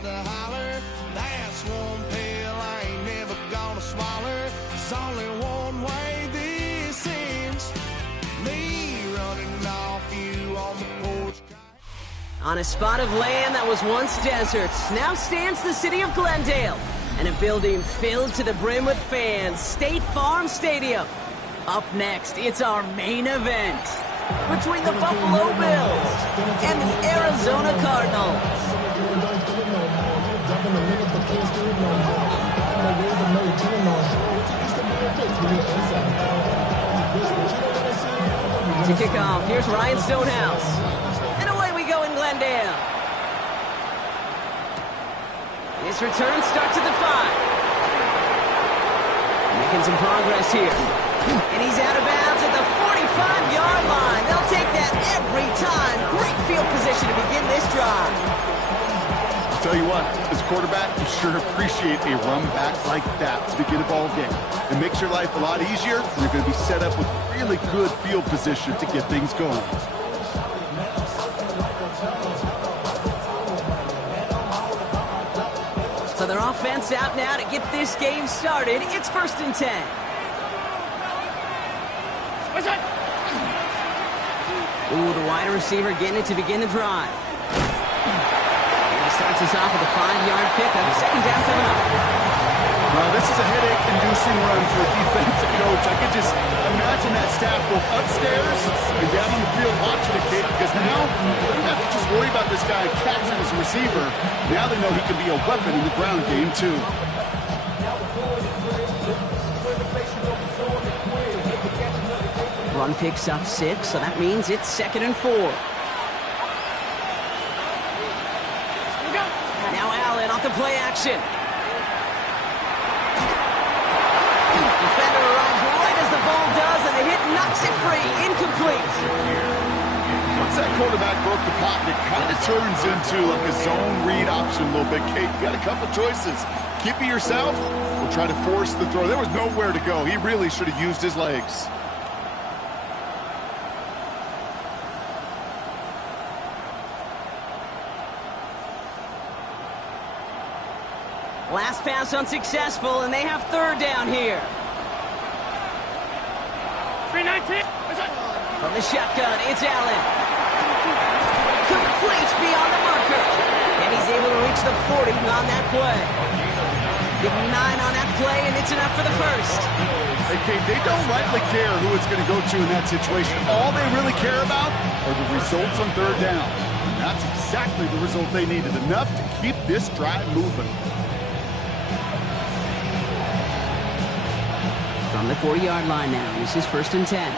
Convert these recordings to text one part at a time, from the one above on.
about to holler. That's one pill I ain't never gonna swallow. There's only one way this ends. Me running off you on the porch. On a spot of land that was once desert, now stands the city of Glendale, and a building filled to the brim with fans, State Farm Stadium. Up next, it's our main event between the Buffalo Bills and the Arizona Cardinals. To kick off, here's Ryan Stonehouse. And away we go in Glendale. This return starts at the 5. Making some progress here. And he's out of bounds at the 45-yard line. They'll take that every time. Great field position to begin this drive. I'll tell you what, as a quarterback, you sure appreciate a run back like that to begin a ball game. It makes your life a lot easier. You're going to be set up with really good field position to get things going. So their offense out now to get this game started. It's 1st and 10. Ooh, the wide receiver getting it to begin the drive. And he starts us off with a 5-yard pickup. 2nd down coming up. Well, this is a headache-inducing run for a defensive coach. I could just imagine that staff both upstairs and down on the field watching the kid, because now they don't have to just worry about this guy catching as a receiver. Now they know he can be a weapon in the ground game, too. Run picks up 6, so that means it's 2nd and 4. Now Allen off the play action. Defender arrives right as the ball does, and the hit knocks it free. Incomplete. Once that quarterback broke the pocket, it kind of turns into like a zone read option a little bit. Kate, you got a couple choices. Keep it yourself or try to force the throw. There was nowhere to go. He really should have used his legs. Last pass unsuccessful, and they have 3rd down here. 319. From the shotgun, it's Allen. Complete beyond the marker. And he's able to reach the 40 on that play. Give him 9 on that play, and it's enough for the 1st. Hey, Kate, they don't rightly care who it's going to go to in that situation. All they really care about are the results on 3rd down. And that's exactly the result they needed. Enough to keep this drive moving. From the 40-yard line now, this is 1st and 10.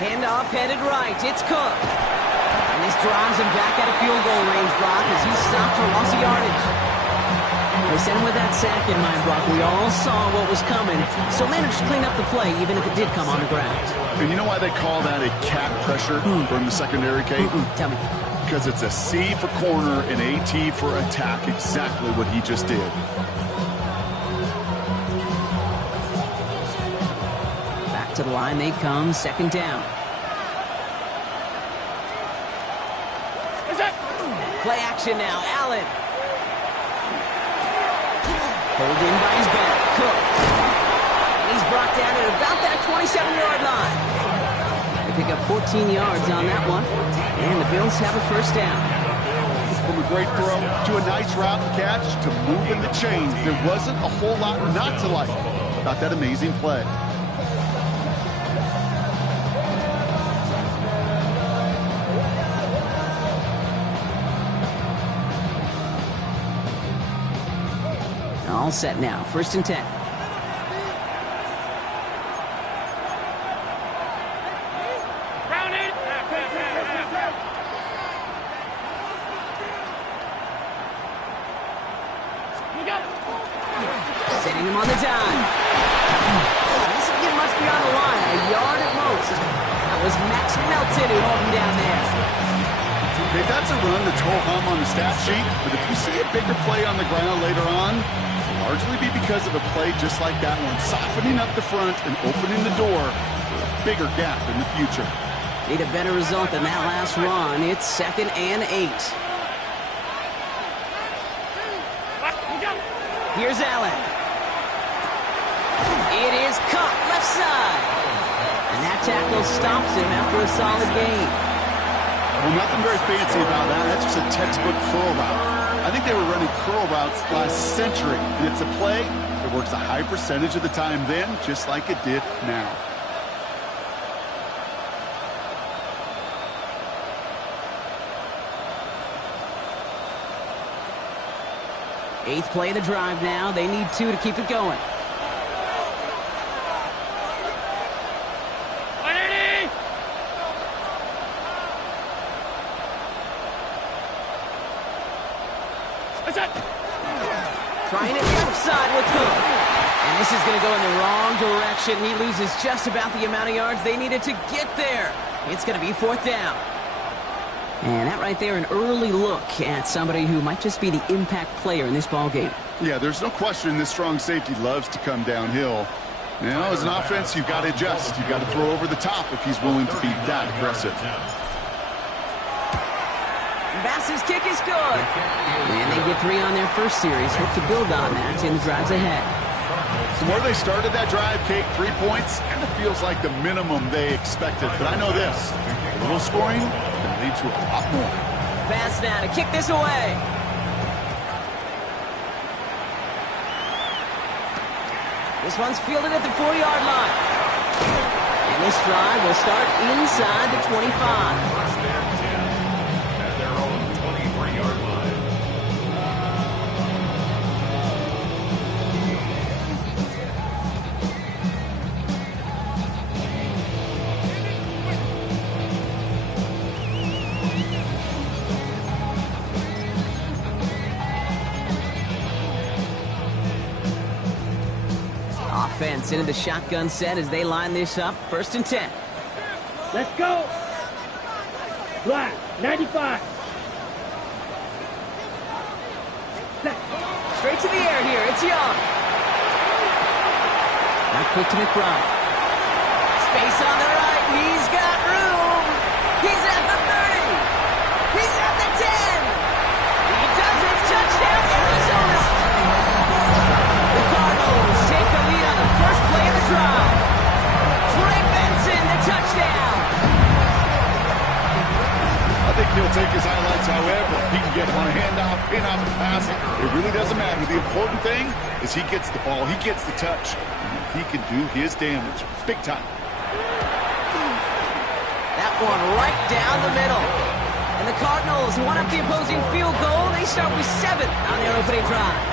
Handoff headed right, it's Cook. And this drives him back out of field goal range, Brock, as he's stopped for loss of yardage. They sent him with that sack in mind, Brock. We all saw what was coming, so managed to clean up the play, even if it did come on the ground. And you know why they call that a cat pressure from the secondary, Kate? Tell me. Because it's a C for corner and a T for attack, exactly what he just did. Back to the line they come, 2nd down. Play action now, Allen. Pulled in by his back, Cook. And he's brought down at about that 27-yard line. They pick up 14 yards on that one, and the Bills have a 1st down. From a great throw to a nice route catch to moving the chains. There wasn't a whole lot not to like about that amazing play. All set now, 1st and 10. Setting him on the dime. This again must be on the line, a yard at most. That was Max Melton who held him down there. Okay, that's a run that's ho-hum on the stat sheet, but if you see a bigger play on the ground later on, largely be because of a play just like that one, softening up the front and opening the door for a bigger gap in the future. Need a better result than that last run. It's 2nd and 8. Here's Allen. It is caught left side. And that tackle stops him after a solid gain. Well, nothing very fancy about that. That's just a textbook curl route. I think they were running curl routes last century, and it's a play that works a high percentage of the time then, just like it did now. Eighth play of the drive now. They need 2 to keep it going. Trying it left side with Cook. And this is going to go in the wrong direction. He loses just about the amount of yards they needed to get there. It's going to be 4th down. And that right there, an early look at somebody who might just be the impact player in this ballgame. Yeah, there's no question this strong safety loves to come downhill. Now, as an offense, you've got to adjust. You've got to throw over the top if he's willing to be that aggressive. Bass's kick is good. And they get 3 on their first series. Hope to build on that in the drives ahead. The more they started that drive, Kate, 3 points, kind of feels like the minimum they expected. But I know this, a little scoring can lead to a lot more. Bass now to kick this away. This one's fielded at the 4-yard line. And this drive will start inside the 25. Offense into the shotgun set as they line this up. 1st and 10. Let's go. Black, 95. Straight to the air here. It's Young. Not quick to McBride. Space on the right. He's got room. He's at the 30. He's at the 10. He does it. Touchdown, Arizona. The Cardinals take the lead on the first play of the drive. Trey Benson, the touchdown. I think he'll take his highlights however he can get on a handoff, pin off, and pass. It really doesn't matter. The important thing is he gets the ball, he gets the touch. He can do his damage big time. That one right down the middle. And the Cardinals won up the opposing field goal. They start with 7 on their opening drive.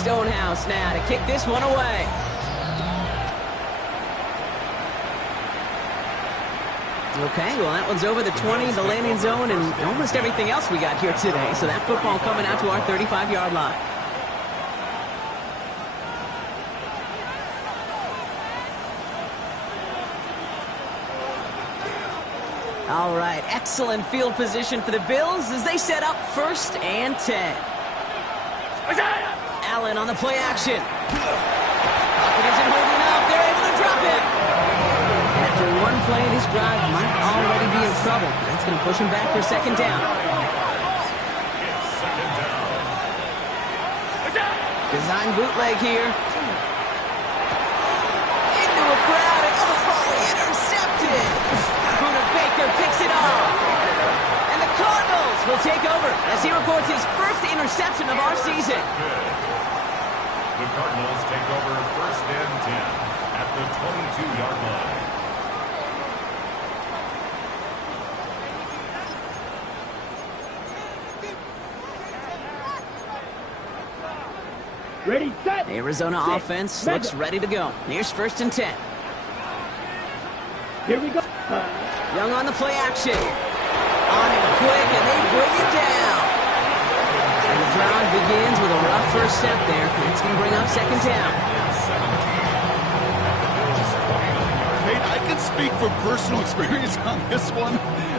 Stonehouse now to kick this one away. Okay, well, that one's over the 20, the landing zone, and almost everything else we got here today. So that football coming out to our 35-yard line. All right, excellent field position for the Bills as they set up 1st and 10. Allen on the play action. Pocket isn't holding up. They're able to drop it. And after one play, this drive might already be in trouble. That's going to push him back for 2nd down. Design bootleg here. Into a crowd. And, intercepted. Bruno Baker picks it off. And the Cardinals will take over as he records his first interception of our season. The Cardinals take over 1st and 10 at the 22-yard line. Ready, set. The Arizona offense looks ready to go. Here's 1st and 10. Here we go. Young on the play action. On him quick, and they bring it down. And the drive begins with a rough first step there. It's going to bring up 2nd down. Hey, I can speak from personal experience on this one.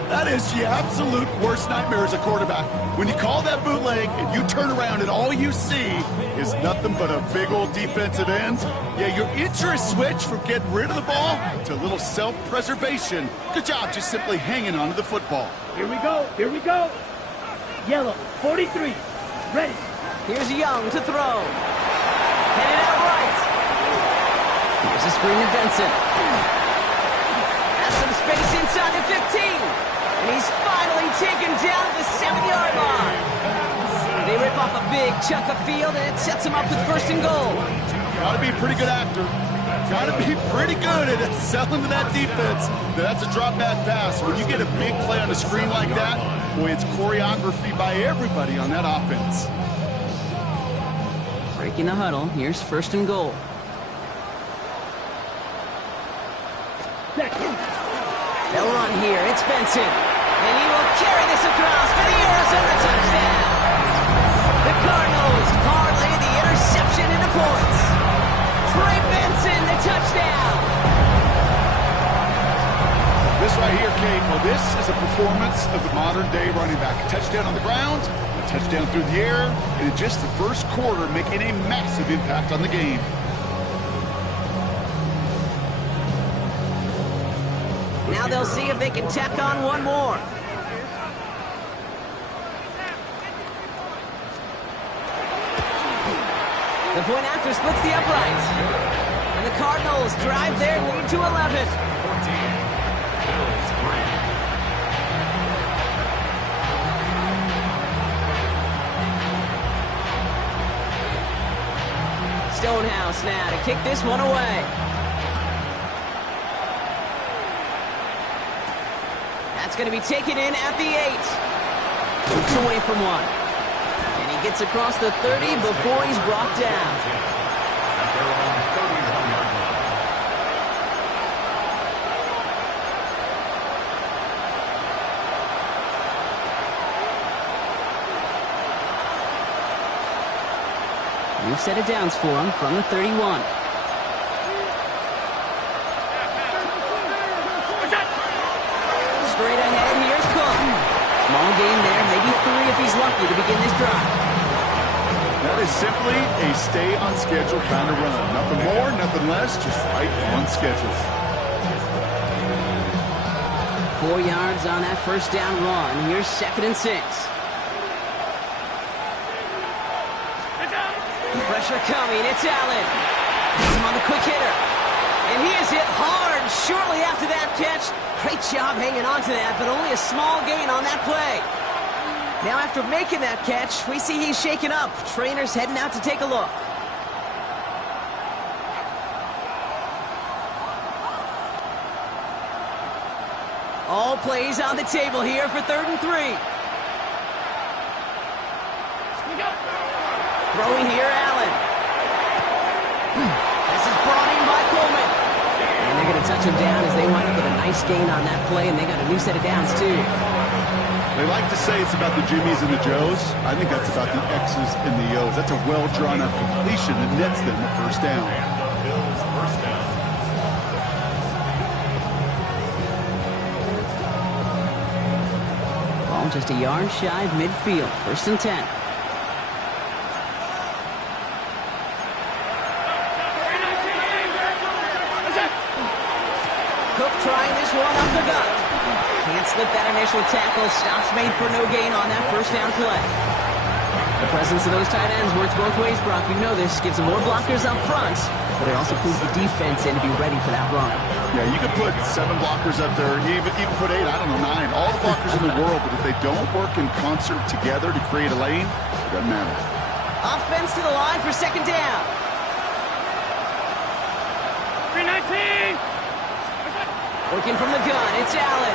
That is the absolute worst nightmare as a quarterback. When you call that bootleg and you turn around and all you see is nothing but a big old defensive end, yeah, your interest switch from getting rid of the ball to a little self-preservation. Good job just simply hanging on to the football. Here we go. Here we go. Yellow, 43. Ready. Here's Young to throw. Headed out right. Here's a screen to Benson. Has some space inside the 15. And he's finally taken down at the 7-yard line. They rip off a big chunk of field, and it sets him up with first and goal. Got to be a pretty good actor. Got to be pretty good at selling to that defense. That's a drop-back pass. When you get a big play on the screen like that, boy, it's choreography by everybody on that offense. Breaking the huddle. Here's first and goal. They'll run here. It's Benson. And he will carry this across for the Arizona touchdown. The Cardinals parlay the interception into points. Trey Benson, the touchdown. This right here, Kate, well, this is a performance of the modern-day running back. A touchdown on the ground, a touchdown through the air, and in just the first quarter, making a massive impact on the game. Now they'll see if they can tack on one more. The point after splits the uprights. And the Cardinals drive their lead to 11. 14. Bills 3. Stonehouse now to kick this one away. That's going to be taken in at the 8. Looks away from one. And he gets across the 30 before he's brought down. At their own 31-yard line. New set of downs for him from the 31. Straight ahead, here's Cook. Small gain there, maybe 3 if he's lucky to begin this drive. That is simply a stay-on-schedule kind of run. Nothing more, nothing less, just right on schedule. 4 yards on that first down run. Here's 2nd and 6. Pressure coming, it's Allen. Gets him on the quick hitter. And he is hit hard shortly after that catch. Great job hanging on to that, but only a small gain on that play. Now after making that catch, we see he's shaken up. Trainer's heading out to take a look. All plays on the table here for 3rd and 3. Throwing here, Allen. This is brought in by Coleman. And they're going to touch him down as they wind up with a nice gain on that play, and they got a new set of downs, too. They like to say it's about the Jimmies and the Joes. I think that's about the X's and the O's. That's a well-drawn-up completion that nets them the first down. And the Bills' first down. Ball just a yard shy of midfield. 1st and 10. Cook trying this one up the gut. Can't slip that initial tackle. Stops made for no gain on that first down play. The presence of those tight ends works both ways, Brock. You know this. Gives them more blockers up front, but it also pulls the defense in to be ready for that run. Yeah, you could put 7 blockers up there, even put 8, I don't know, 9. All the blockers in the world, but if they don't work in concert together to create a lane, it doesn't matter. Offense to the line for 2nd down. 319. Working from the gun, it's Allen.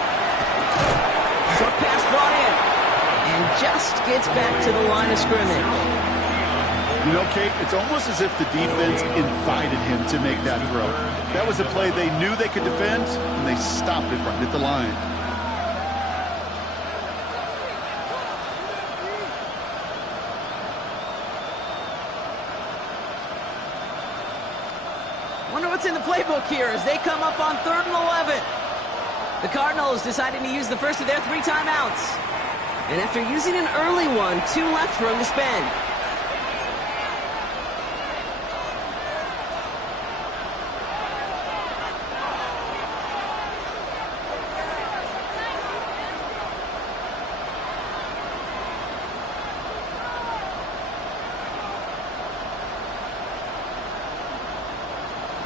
Short pass brought in. And just gets back to the line of scrimmage. You know, Kate, it's almost as if the defense invited him to make that throw. That was a play they knew they could defend, and they stopped it right at the line. Wonder what's in the playbook here as they come up on 3rd and 11. The Cardinals deciding to use the first of their 3 timeouts. And after using an early one, 2 left for him to spend.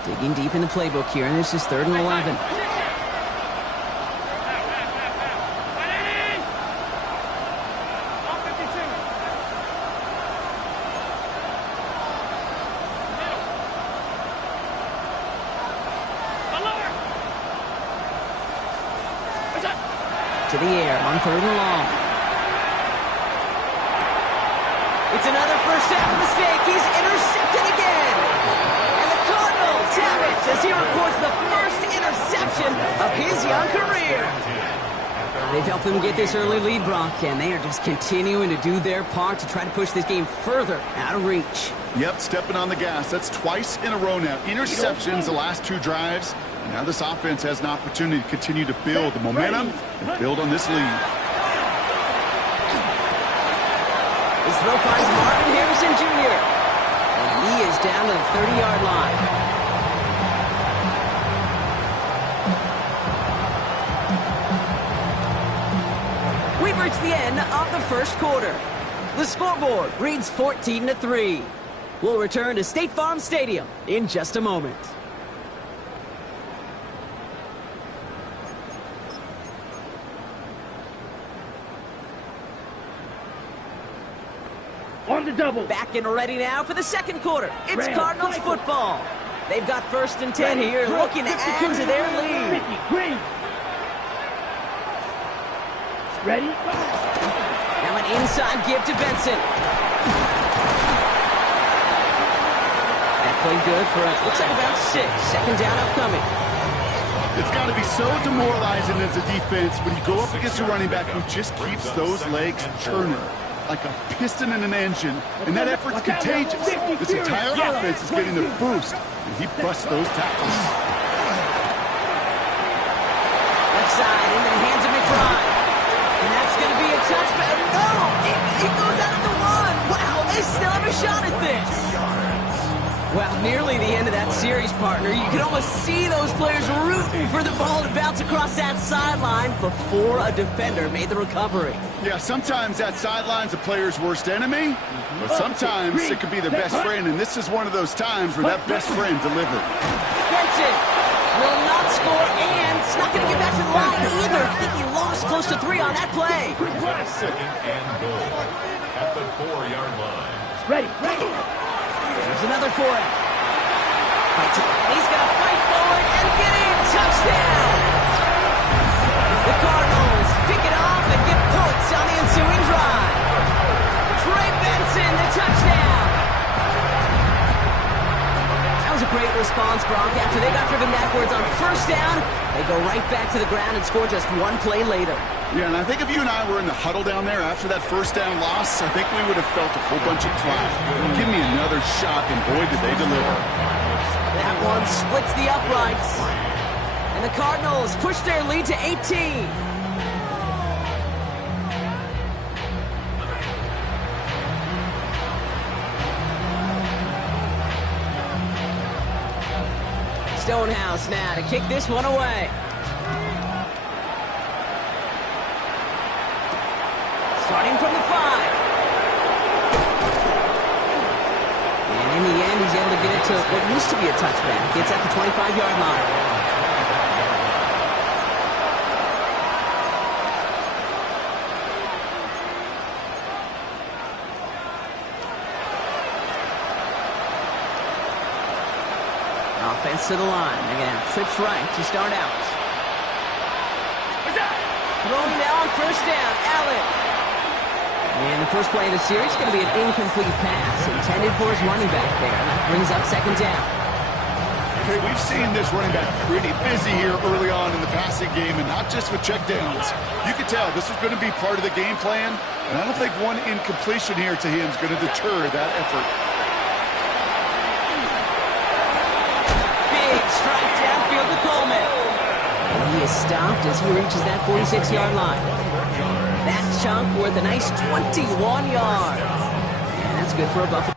Digging deep in the playbook here, and this is 3rd and 11. To the air on 3rd and long. It's another first down mistake. He's intercepted again. And the Cardinals have it as he records the first interception of his young career. They've helped them get this early lead, Brock, and they are just continuing to do their part to try to push this game further out of reach. Yep, stepping on the gas. That's twice in a row now. Interceptions the last 2 drives. And now this offense has an opportunity to continue to build the momentum and build on this lead. This throw finds Marvin Harrison Jr. And he is down to the 30-yard line. We've reached the end of the first quarter. The scoreboard reads 14-3. We'll return to State Farm Stadium in just a moment. On the double. Back and ready now for the second quarter. It's Ram, Cardinals Michael. football. They've got 1st and 10 here, Throw. looking to add to their lead. 50, green. Ready? Now an inside give to Benson. That played good for looks like about 6. 2nd down upcoming. It's got to be so demoralizing as a defense when you go up against a running back who just keeps those legs churning like a piston in an engine, and that effort's contagious. This entire offense is getting the boost, and he busts those tackles. Left side into the hands of McBride. And that's going to be a touchback. No! It goes out at the 1. Wow, they still have a shot at this. Well, nearly the end of that series, partner. You could almost see those players rooting for the ball to bounce across that sideline before a defender made the recovery. Yeah, sometimes that sideline's a player's worst enemy, but sometimes it could be their best friend, and this is one of those times where that best friend delivered. Benson will not score, and it's not going to get back to the line either. I think he lost close to 3 on that play. 2nd and goal at the 4-yard line. Ready, ready. There's another for him. Fights it. He's going to fight forward and get in. Touchdown! The Cardinals pick it off and get points on the ensuing drive. Trey Benson, the touchdown. That was a great response, Brock. After they got driven backwards on 1st down, they go right back to the ground and score just 1 play later. Yeah, and I think if you and I were in the huddle down there after that 1st down loss, I think we would have felt a whole bunch of clap. Give me another shot, and boy, did they deliver. That one splits the uprights. And the Cardinals push their lead to 18. Stonehouse now to kick this one away. Starting from the 5. And in the end, he's able to get it to what used to be a touchback. Gets at the 25-yard line. Offense to the line. They're going to have trips right to start out. Throwing now on 1st down. Allen. And the first play of the series is going to be an incomplete pass intended for his running back there. And that brings up 2nd down. Okay, we've seen this running back pretty busy here early on in the passing game, and not just with checkdowns. You could tell this was going to be part of the game plan, and I don't think one incompletion here to him is going to deter that effort. Big is stopped as he reaches that 46-yard line. That chunk worth a nice 21 yards. And that's good for a Buffalo.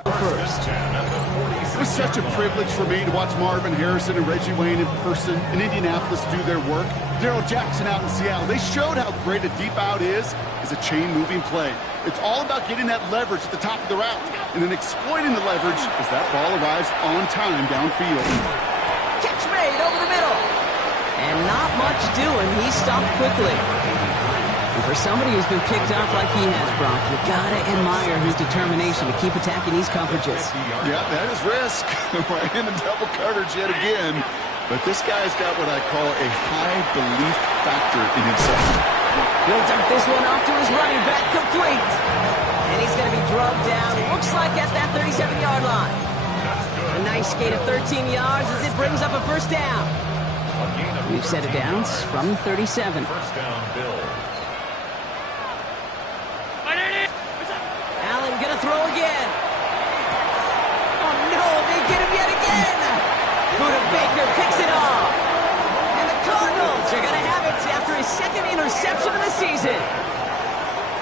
First. It was such a privilege for me to watch Marvin Harrison and Reggie Wayne in person in Indianapolis do their work. Darrell Jackson out in Seattle. They showed how great a deep out is as a chain-moving play. It's all about getting that leverage at the top of the route and then exploiting the leverage as that ball arrives on time downfield. Catch made over the middle. And not much doing. He stopped quickly. And for somebody who's been picked off like he has, Brock, you gotta admire his determination to keep attacking these coverages. Yeah, that is risk. Right in the double coverage yet again. But this guy's got what I call a high belief factor in himself. He'll dump this one off to his running back, complete. And he's gonna be drugged down, looks like at that 37-yard line. A nice gain of 13 yards as it brings up a first down. We've set it down from 37. First down, Bill. Allen gonna throw again. Oh no, they get him yet again. Buda Baker picks it off. And the Cardinals are gonna have it after his second interception of the season.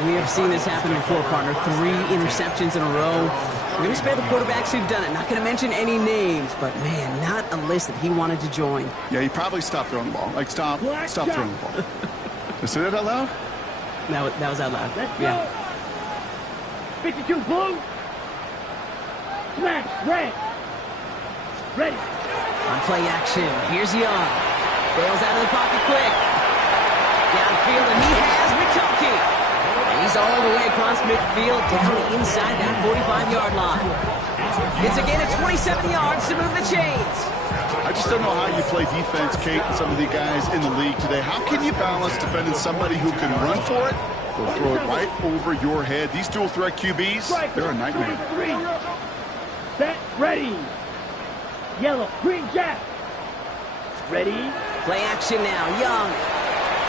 We have seen this happen before, partner. 3 interceptions in a row. We're going to spare the quarterbacks who've done it. Not going to mention any names, but, man, not a list that he wanted to join. Yeah, he probably stopped throwing the ball. Like, stop throwing the ball. Did I say that out loud? That was out loud. Let's yeah. go. 52 blue. Smash red. Ready. On play action, here's Young. Bails out of the pocket quick. Downfield, and he has McConkey. And he's all the way across midfield, down inside that 45-yard line. It's a gain of 27 yards to move the chains. I just don't know how you play defense, Kate, and some of the guys in the league today. How can you balance defending somebody who can run for it or throw it right over your head? These dual threat QBs, they're a nightmare. Set, ready. Yellow, green jack. Ready. Play action now, Young.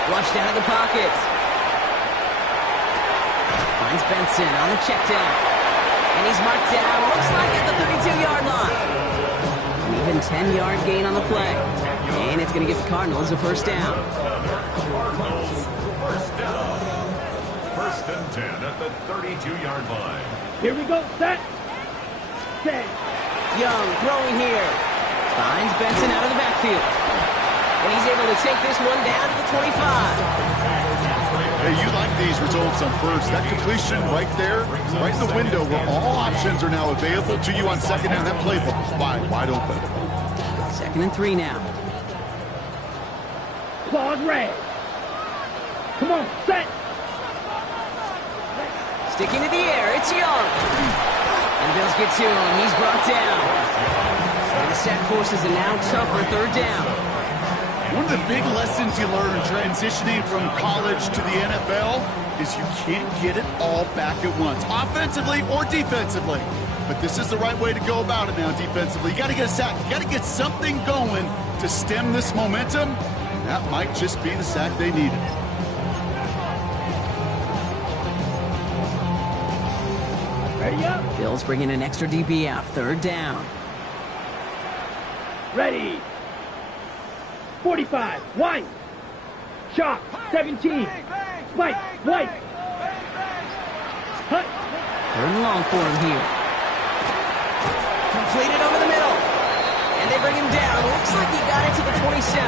Flushed out of the pocket. Finds Benson on the check down. And he's marked down, looks like at the 32-yard line. An even 10-yard gain on the play. And it's going to give the Cardinals a first down. First down. First and 10 at the 32-yard line. Here we go. Set. Set. Young throwing here. Finds Benson out of the backfield. And he's able to take this one down to the 25. Hey, you like these results on first. That completion right there, right in the window where all options are now available to you on second down. That playbook is wide open. 2nd and 3 now. Claws red. Come on, set. Sticking to the air, it's Young. And Bills get to him. He's brought down. And the sack forces a now tougher 3rd down. One of the big lessons you learn transitioning from college to the NFL is you can't get it all back at once, offensively or defensively. But this is the right way to go about it now defensively. You got to get a sack. You got to get something going to stem this momentum. And that might just be the sack they needed. Ready up. Bills bringing an extra DB out. 3rd down. Ready. 45. White. Chalk. 17. Spike. White. Hut. 3rd and long for him here. Completed over the middle. And they bring him down. Looks like he got it to the 27.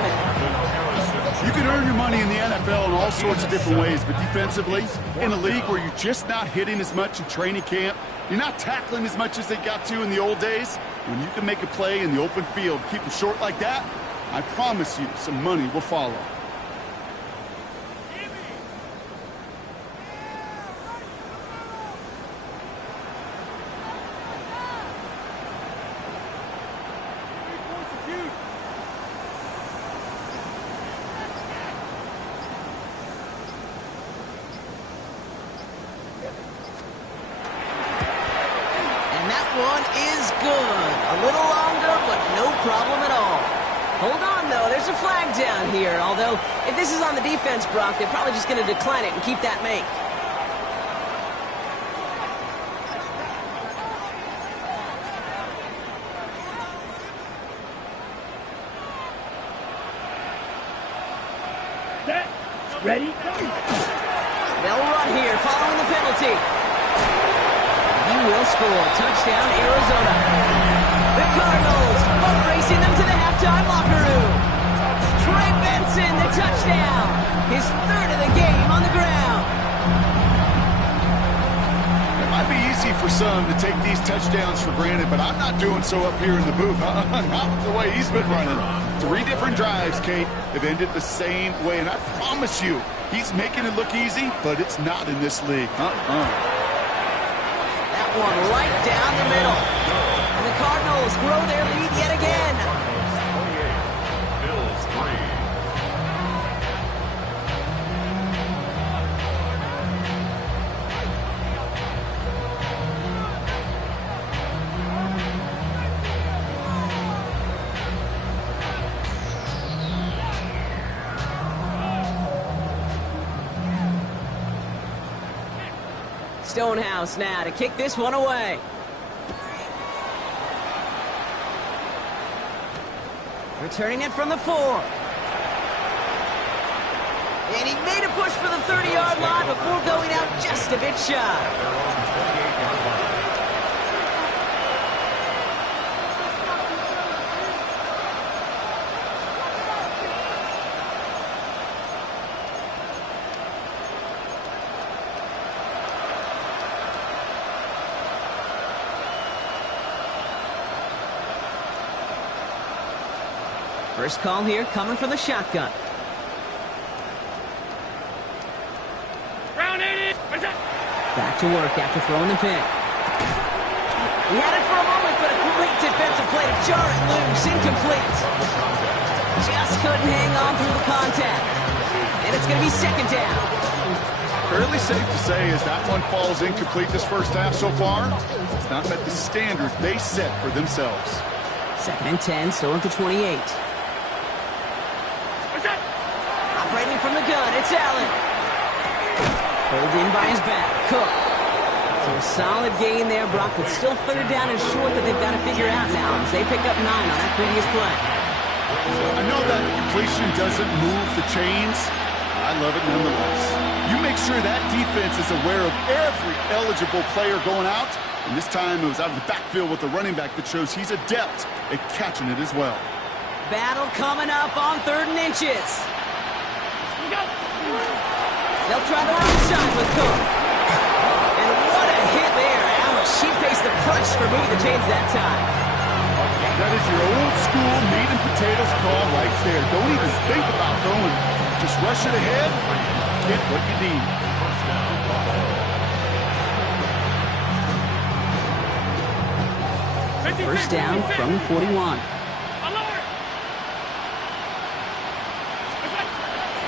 You can earn your money in the NFL in all sorts of different ways, but defensively, in a league where you're just not hitting as much in training camp, you're not tackling as much as they got to in the old days, when you can make a play in the open field, keep them short like that, I promise you some money will follow. Good. A little longer, but no problem at all. Hold on, though. There's a flag down here. Although, if this is on the defense, Brock, they're probably just going to decline it and keep that make. Set. Ready? They'll run here following the penalty. He will score. Touchdown, Arizona. The Cardinals are racing them to the halftime locker room. Trey Benson, the touchdown. His third of the game on the ground. It might be easy for some to take these touchdowns for granted, but I'm not doing so up here in the booth. Not the way he's been running. 3 different drives, Kate, have ended the same way, and I promise you, he's making it look easy, but it's not in this league. That one right down the middle. And the Cardinals grow their lead yet again. Bills 3. Stonehouse now to kick this one away. Returning it from the 4. And he made a push for the 30-yard line before going out just a bit shy. First call here coming from the shotgun. Back to work after throwing the pick. He had it for a moment, but a great defensive play to jar it loose. Incomplete. Just couldn't hang on through the contact. And it's going to be second down. Fairly safe to say as that one falls incomplete this first half so far, it's not met the standard they set for themselves. Second and 10, still at the 28. Operating from the gun, it's Allen. Pulled in by his back, Cook. So a solid gain there, Brock, but still third down and short that they've got to figure out now as they pick up 9 on that previous play. I know that completion doesn't move the chains. I love it nonetheless. You make sure that defense is aware of every eligible player going out, and this time it was out of the backfield with the running back that shows he's adept at catching it as well. Battle coming up on 3rd and inches. They'll try the outside with Cook. And what a hit there. Ouch, she faced the punch for moving the chains that time. That is your old school meat and potatoes call right there. Don't even think about going. Just rush it ahead, get what you need. First down from the 41.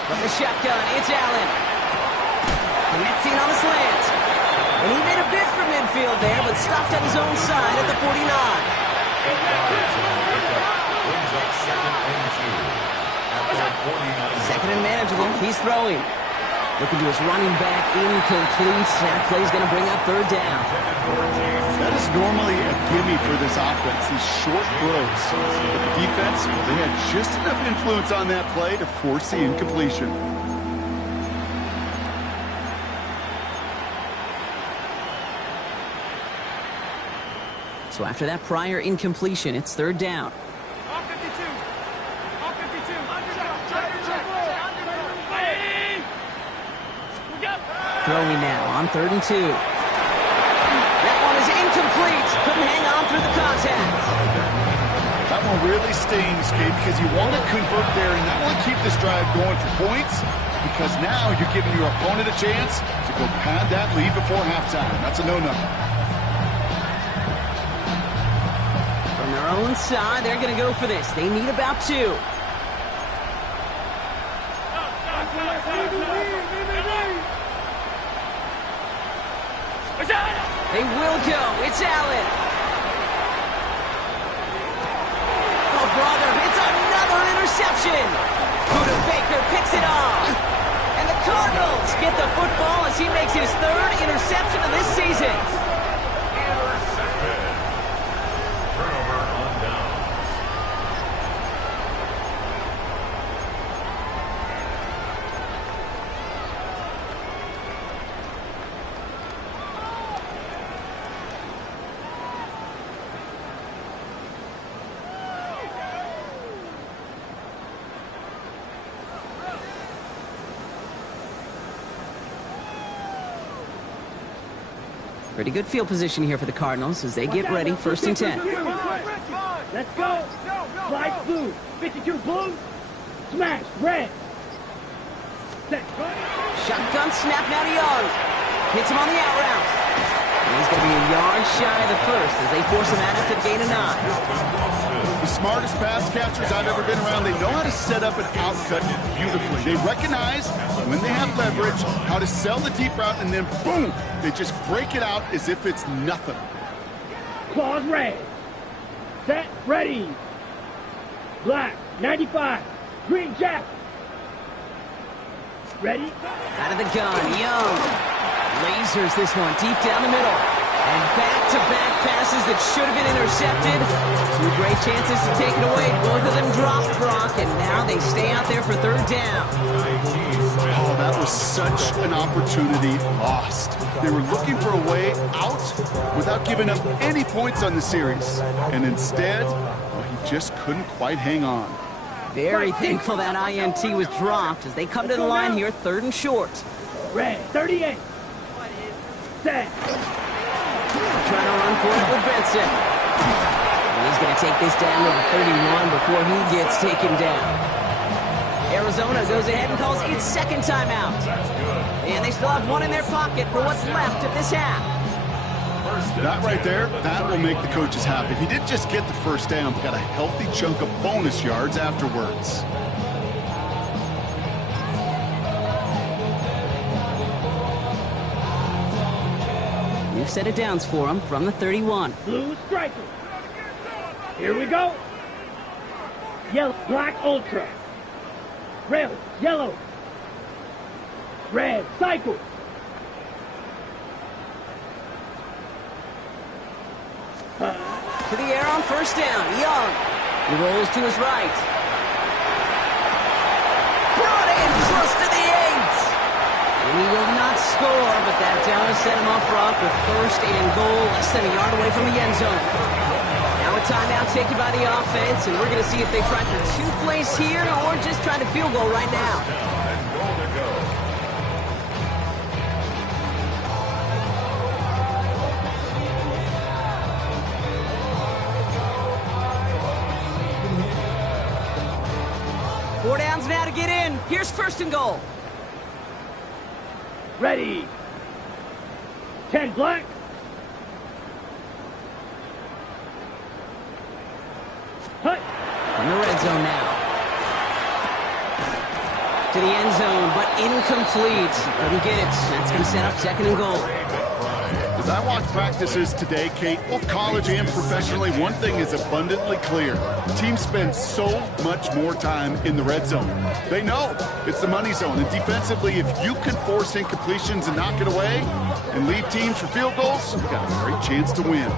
From the shotgun, it's Allen. Connecting on a slant. And he made a bid for midfield there, but stopped at his own side at the 49. Second and manageable. He's throwing. Looking to his running back, incomplete. That play's going to bring up 3rd down. That is normally a gimme for this offense, these short throws. But the defense, they had just enough influence on that play to force the incompletion. So after that prior incompletion, it's 3rd down. Throwing now on 3rd and 2. That one is incomplete. Couldn't hang on through the contact. That one really stings, Kate, because you want to convert there and not only keep this drive going for points, because now you're giving your opponent a chance to go pad that lead before halftime. That's a no-no. From their own side, they're going to go for this. They need about 2. They will go. It's Allen. reception. Buda Baker picks it off. And the Cardinals get the football as he makes his third interception of this season. Intercepted. Turnover on downs. Pretty good field position here for the Cardinals as they get ready, 1st and 10. Let's go. Slide blue. 52 blue. Smash red. Set. Shotgun snap now to Young. Hits him on the out route. And he's going to be a yard shy of the first as they force him out after the gain of 9. The smartest pass catchers I've ever been around, they know how to set up an outcut beautifully. They recognize when they have leverage, how to sell the deep route, and then boom, they just break it out as if it's nothing. Claws red. Set. Ready. Black. 95. Green jacket. Ready. Out of the gun, Young. Lasers this one deep down the middle. And back-to-back passes that should have been intercepted. 2 great chances to take it away. Both of them dropped, Brock, and now they stay out there for 3rd down. Oh, that was such an opportunity lost. They were looking for a way out without giving up any points on the series. And instead, well, he just couldn't quite hang on. Very thankful that INT was dropped as they come to the line here, 3rd and short. Red. 38. Set. Trying to run for it with Benson. And he's going to take this down to the 31 before he gets taken down. Arizona goes ahead and calls its 2nd timeout. And they still have 1 in their pocket for what's left of this half. That right there, that will make the coaches happy. He didn't just get the 1st down, but got a healthy chunk of bonus yards afterwards. New set of downs for him from the 31. Blue striker. Here we go. Yellow. Black ultra. Red. Yellow. Red. Cycle. To the air on 1st down. Young. He rolls to his right. Brought in close to the 8. And he will not score, but that does set him up, Brock, with 1st and goal, less than a yard away from the end zone. Now a timeout taken by the offense, and we're going to see if they try for 2 plays here or just try to field goal right now. And goal to go. Four downs now to get in. Here's 1st and goal. Ready. 10 black. Hut. In the red zone now. To the end zone, but incomplete. Couldn't get it. That's going to set up 2nd and goal. As I watch practices today, Kate, both college and professionally, one thing is abundantly clear. Teams spend so much more time in the red zone. They know it's the money zone. And defensively, if you can force incompletions and knock it away and lead teams for field goals, you've got a great chance to win.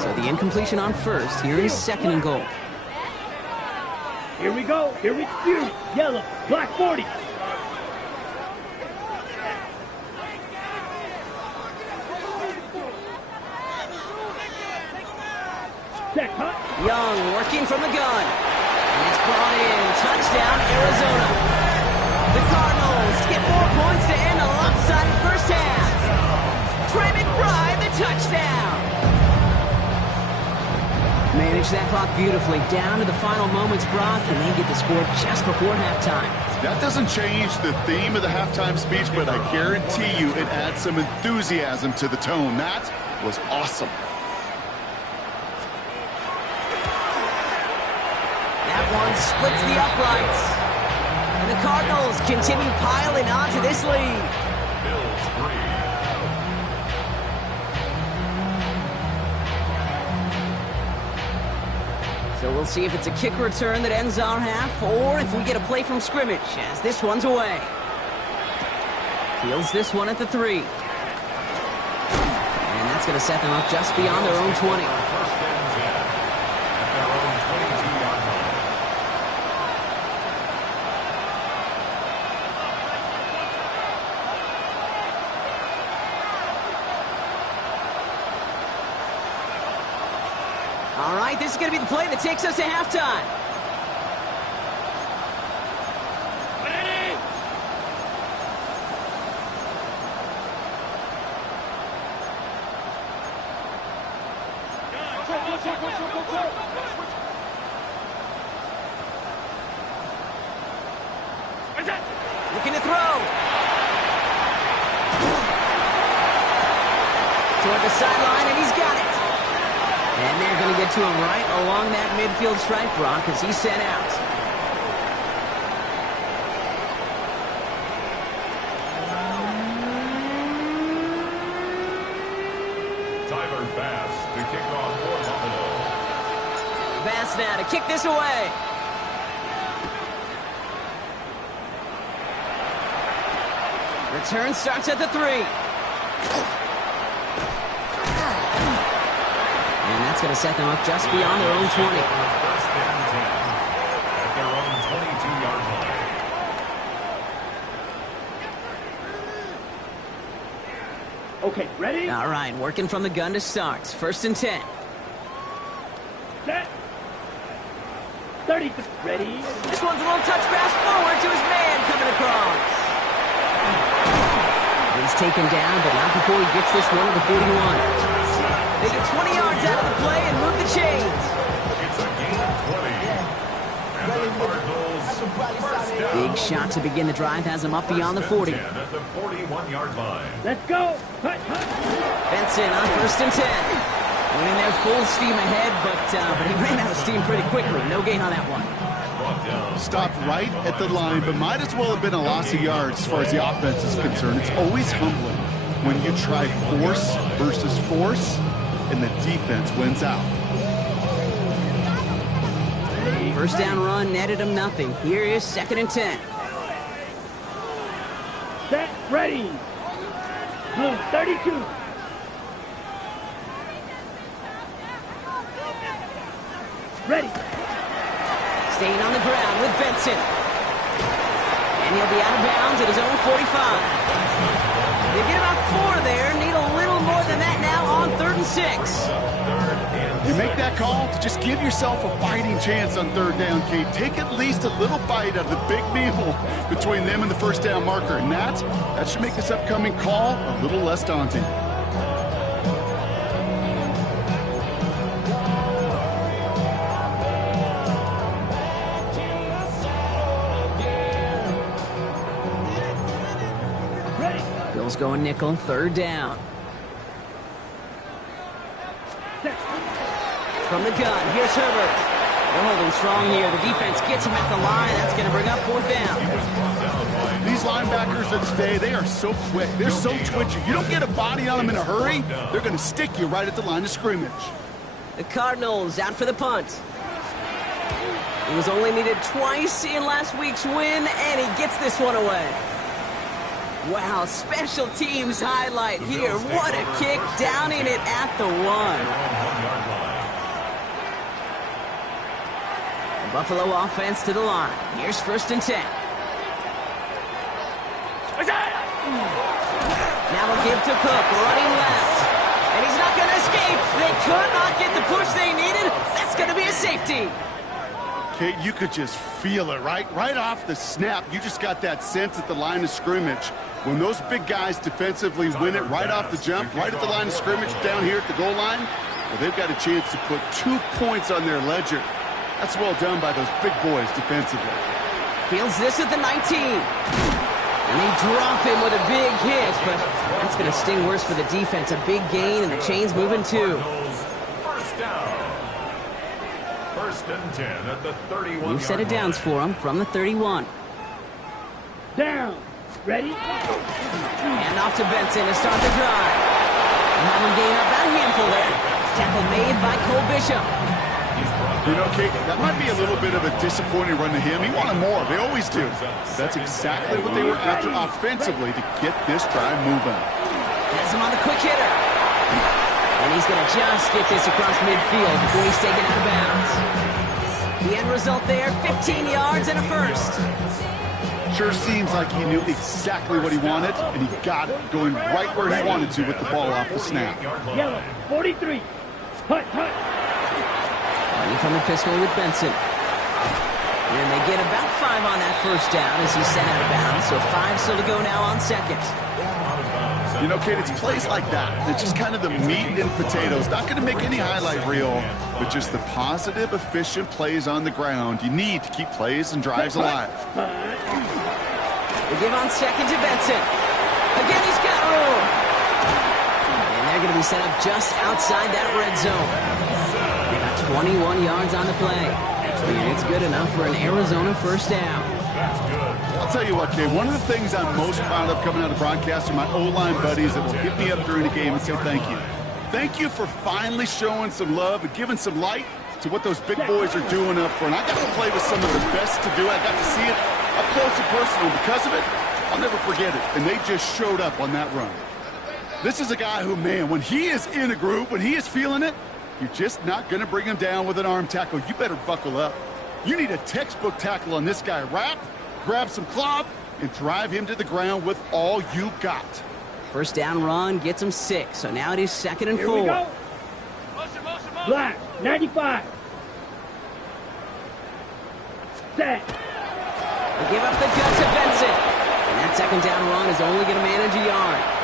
So the incompletion on 1st. Here is 2nd and goal. Here we go. Here we go. Yellow. Black 40. Set, huh? Young working from the gun. And it's brought in. Touchdown, Arizona. The Cardinals get more points to end a lopsided 1st half. Trey McBride, the touchdown. Manage that clock beautifully down to the final moments, Brock, and they get the score just before halftime. That doesn't change the theme of the halftime speech, but I guarantee you it adds some enthusiasm to the tone. That was awesome. That one splits the uprights. And the Cardinals continue piling on to this lead. Bills 3. So we'll see if it's a kick return that ends our half, or if we get a play from scrimmage, as this one's away. Fields this one at the 3. And that's going to set them up just beyond their own 20. All right, this is going to be the play that takes us to halftime. Looking to throw. Toward the sideline, and he's got it. And they're going to get to him right along that midfield stripe, Brock, as he's sent out. Tyler Bass to kick off for Buffalo. Bass now to kick this away. Return starts at the 3. And that's going to set them up just beyond their own 20. First and 10 at their own 22-yard line. Okay, ready? All right, working from the gun to start. First and 10. Set. 30. Ready? This one's a little touch pass forward to his man coming across. He's taken down, but not before he gets this one to the 41. They get 20 yards out of the play and move the chains. It's a gain of 20. And the Cardinals first down. Big shot to begin the drive has him up beyond the 40. 10 at the 41-yard line. Let's go. Hut, hut. Benson on first and 10. Went in there full steam ahead, but he ran out of steam pretty quickly. No gain on that one. Brought down. Stopped right at the line, but might as well have been a loss of yards as far as the offense is concerned. It's always humbling when you try force versus force, and the defense wins out. First down run netted him nothing. Here is second and 10. Set. Ready. Blue 32. Ready. Staying on the ground with Benson. And he'll be out of bounds at his own 45. They get about 4 there. Need a little more than that now on 3rd and 6. You make that call to just give yourself a fighting chance on 3rd down, Kate. Take at least a little bite out of the big meal between them and the first down marker. And that should make this upcoming call a little less daunting. Bills going nickel, 3rd down. From the gun, here's Herbert. They're holding strong here. The defense gets him at the line. That's going to bring up 4th down. These linebackers of today, they are so quick. They're so twitchy. You don't get a body on them in a hurry, they're going to stick you right at the line of scrimmage. The Cardinals out for the punt. He was only needed twice in last week's win, and he gets this one away. Wow, special teams highlight here. What a kick, downing it at the 1. The Buffalo offense to the line. Here's 1st and 10. Now a give to Cook, running left. And he's not going to escape. They could not get the push they needed. That's going to be a safety. Kate, you could just feel it, right? Right off the snap, you just got that sense at the line of scrimmage. When those big guys defensively win it right off the jump, right at the line of scrimmage down here at the goal line, well, they've got a chance to put 2 points on their ledger. That's well done by those big boys defensively. Fields this at the 19. And they drop him with a big hit, but that's going to sting worse for the defense. A big gain, and the chain's moving too. First down. 1st and 10 at the 31. New set of downs for him from the 31. Down. Ready? And off to Benson to start the drive. And have him gain up about a handful there. Tackle made by Cole Bishop. He's brought You know, Kate, that might be a little bit of a disappointing run to him. He wanted more. They always do. That's exactly what they were after offensively to get this drive moving. Has him on the quick hitter. And he's going to just get this across midfield before he's taken out of bounds. The end result there, 15 yards and a first. Sure seems like he knew exactly what he wanted, and he got it, going right where he wanted to with the ball off the snap. Yellow, 43. Hut, hut. Running from the pistol with Benson. And they get about 5 on that first down as he's sent out of bounds, so 5 still to go now on second. You know, Kate, it's plays like that. It's just kind of the meat and potatoes. Not going to make any highlight reel, but just the positive, efficient plays on the ground. You need to keep plays and drives alive. They give on second to Benson. Again, he's got room. And they're going to be set up just outside that red zone. They got 21 yards on the play. And it's good enough for an Arizona first down. I'll tell you what, Kate, one of the things I'm most proud of coming out of broadcasting, my O-line buddies that will hit me up during the game and say thank you. Thank you for finally showing some love and giving some light to what those big boys are doing up front. I got to play with some of the best to do it. I got to see it up close and personal. Because of it, I'll never forget it. And they just showed up on that run. This is a guy who, man, when he is in a group, when he is feeling it, you're just not going to bring him down with an arm tackle. You better buckle up. You need a textbook tackle on this guy. Wrap, grab some cloth, and drive him to the ground with all you got. First down run gets him 6, so now it is 2nd and 4. Here we go. Black, 95. Set. They give up the gun to Benson. And that second down run is only going to manage a yard.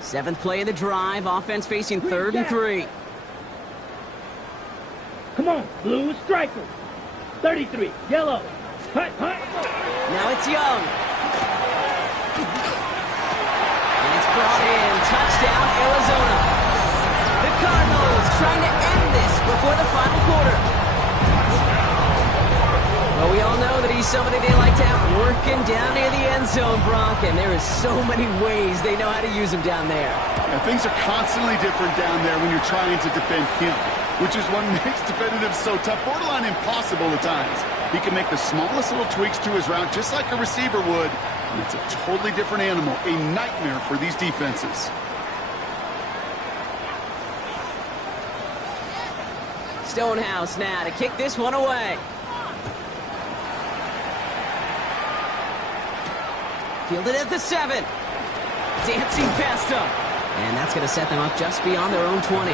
Seventh play of the drive, offense facing 3rd and 3. Come on, blue striker. 33, yellow. Hut, hut. Now it's Young. And it's brought in. Touchdown, Arizona. The Cardinals trying to end this before the final quarter. Well, we all know that he's somebody they like to have working down near the end zone, Brock, and there is so many ways they know how to use him down there. And things are constantly different down there when you're trying to defend him, which is what makes defending him so tough, borderline impossible at times. He can make the smallest little tweaks to his route just like a receiver would, and it's a totally different animal, a nightmare for these defenses. Stonehouse now to kick this one away. Fielded at the 7. Dancing past him. And that's going to set them up just beyond their own 20.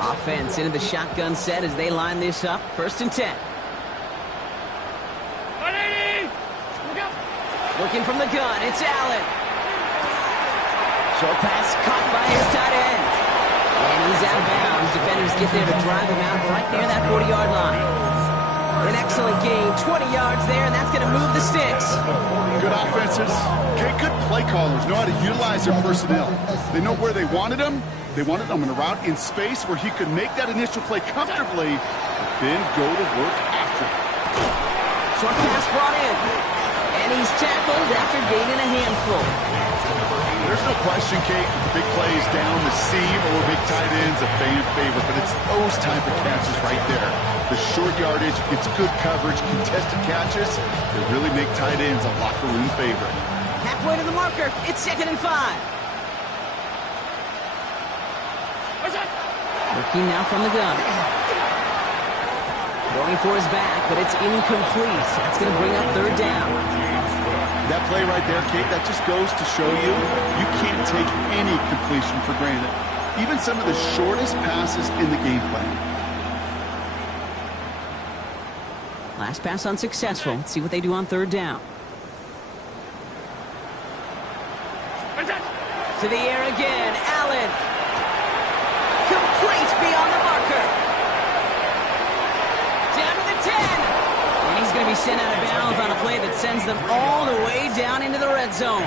Offense into the shotgun set as they line this up. 1st and 10. Looking from the gun, it's Allen. Short pass caught by his tight end. And he's out of bounds. Defenders get there to drive him out right near that 40-yard line. An excellent gain, 20 yards there, and that's going to move the sticks. Good offenses. Okay, good play callers know how to utilize their personnel. They know where they wanted them. They wanted them in a route in space where he could make that initial play comfortably, but then go to work after it. Short pass brought in. And he's tackled after gaining a handful. There's no question, Kate, big plays down the seam or big tight ends, a fan favorite, but it's those type of catches right there. The short yardage, gets good coverage, contested catches, they really make tight ends a locker room favorite. Halfway to the marker, it's 2nd and 5. Looking now from the gun. Going for his back, but it's incomplete. That's going to bring up 3rd down. That play right there, Kate, that just goes to show you can't take any completion for granted. Even some of the shortest passes in the game plan. Last pass unsuccessful. Let's see what they do on 3rd down. To the air again. Allen. Complete beyond the marker. Down to the 10. And he's going to be sent out of bounds on a play that sends them all the way down into the red zone.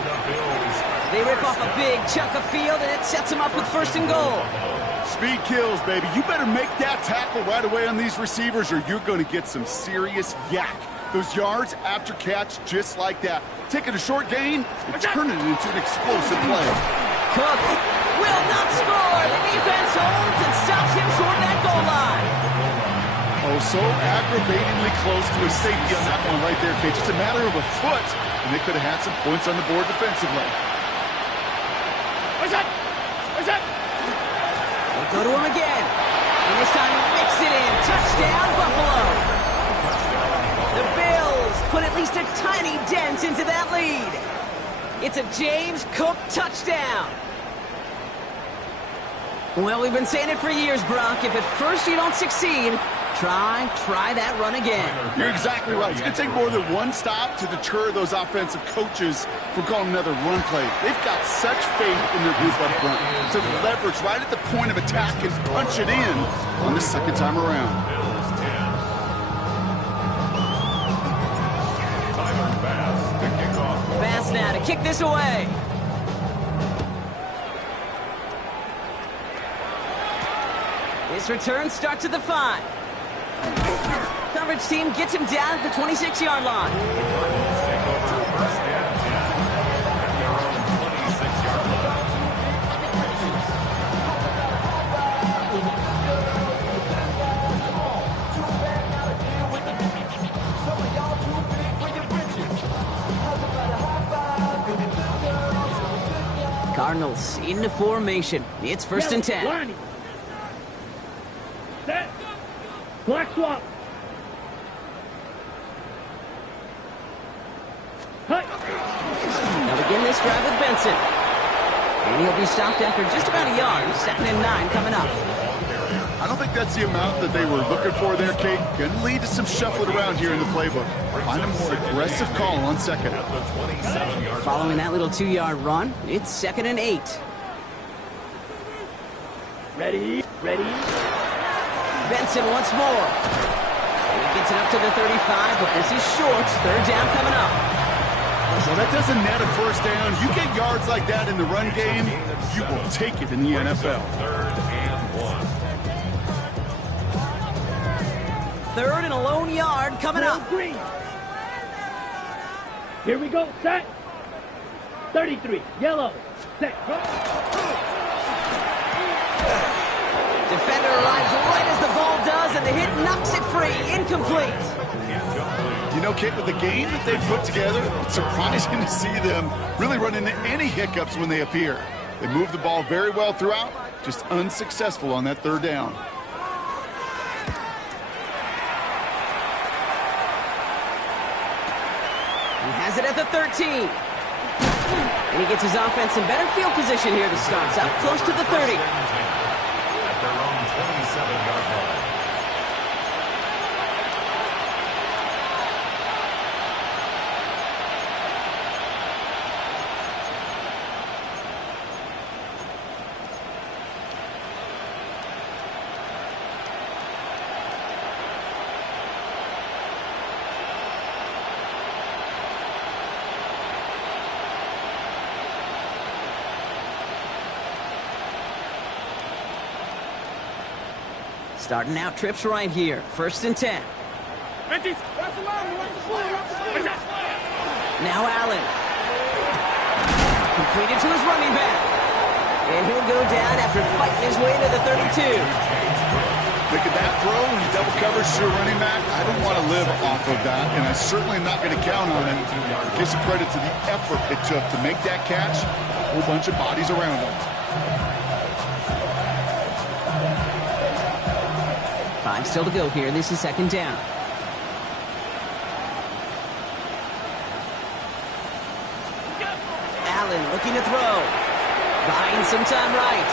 They rip off a big chunk of field, and it sets them up with 1st and goal. Speed kills, baby. You better make that tackle right away on these receivers, or you're going to get some serious yak. Those yards after catch, just like that. Taking a short gain and turning it into an explosive play. Cook will not score. The defense holds and stops him short of that goal line. Oh, so aggravatingly close to a safety on that one right there, Kate. Just a matter of a foot, and they could have had some points on the board defensively. What's that? What's that? They go to him again. And this time he mixed it in. Touchdown, Buffalo. The Bills put at least a tiny dent into that lead. It's a James Cook touchdown. Well, we've been saying it for years, Brock. If at first you don't succeed, try that run again. You're exactly right. It's going to take more than one stop to deter those offensive coaches from calling another run play. They've got such faith in their group up front to leverage right at the point of attack and punch it in on the second time around. Bass now to kick this away. His return starts at the 5. Coverage team gets him down at the 26-yard line. Cardinals into formation. It's 1st and 10. Lining. Set. Black swap. Cut. Now begin this drive with Benson. And he'll be stopped after just about a yard. 2nd and 9 coming up. I don't think that's the amount that they were looking for there, Kate. Going to lead to some shuffling around here in the playbook. Find a more aggressive call on 2nd. Following that little 2-yard run, it's 2nd and 8. Ready. Ready. Benson once more. He gets it up to the 35, but this is short. 3rd down coming up. Well, that doesn't net a 1st down. You get yards like that in the run game, you will take it in the NFL. 3rd and a lone yard coming up. Green. Here we go. Set. 33. Yellow. Set. Go. Defender arrives right as the ball does, and the hit knocks it free. Incomplete. You know, Kate, with the game that they've put together, it's surprising to see them really run into any hiccups when they appear. They move the ball very well throughout, just unsuccessful on that 3rd down. He has it at the 13. And he gets his offense in better field position here to start. It's up close to the 30. At their own 27-yard line. Starting out trips right here. 1st and 10. Now Allen. Completed to his running back. And he'll go down after fighting his way to the 32. Look at that throw and double coverage to a running back. I don't want to live off of that, and I certainly am not going to count on it. Give some credit to the effort it took to make that catch. A whole bunch of bodies around him. 5 still to go here. This is 2nd down. Allen looking to throw. Buying some time right.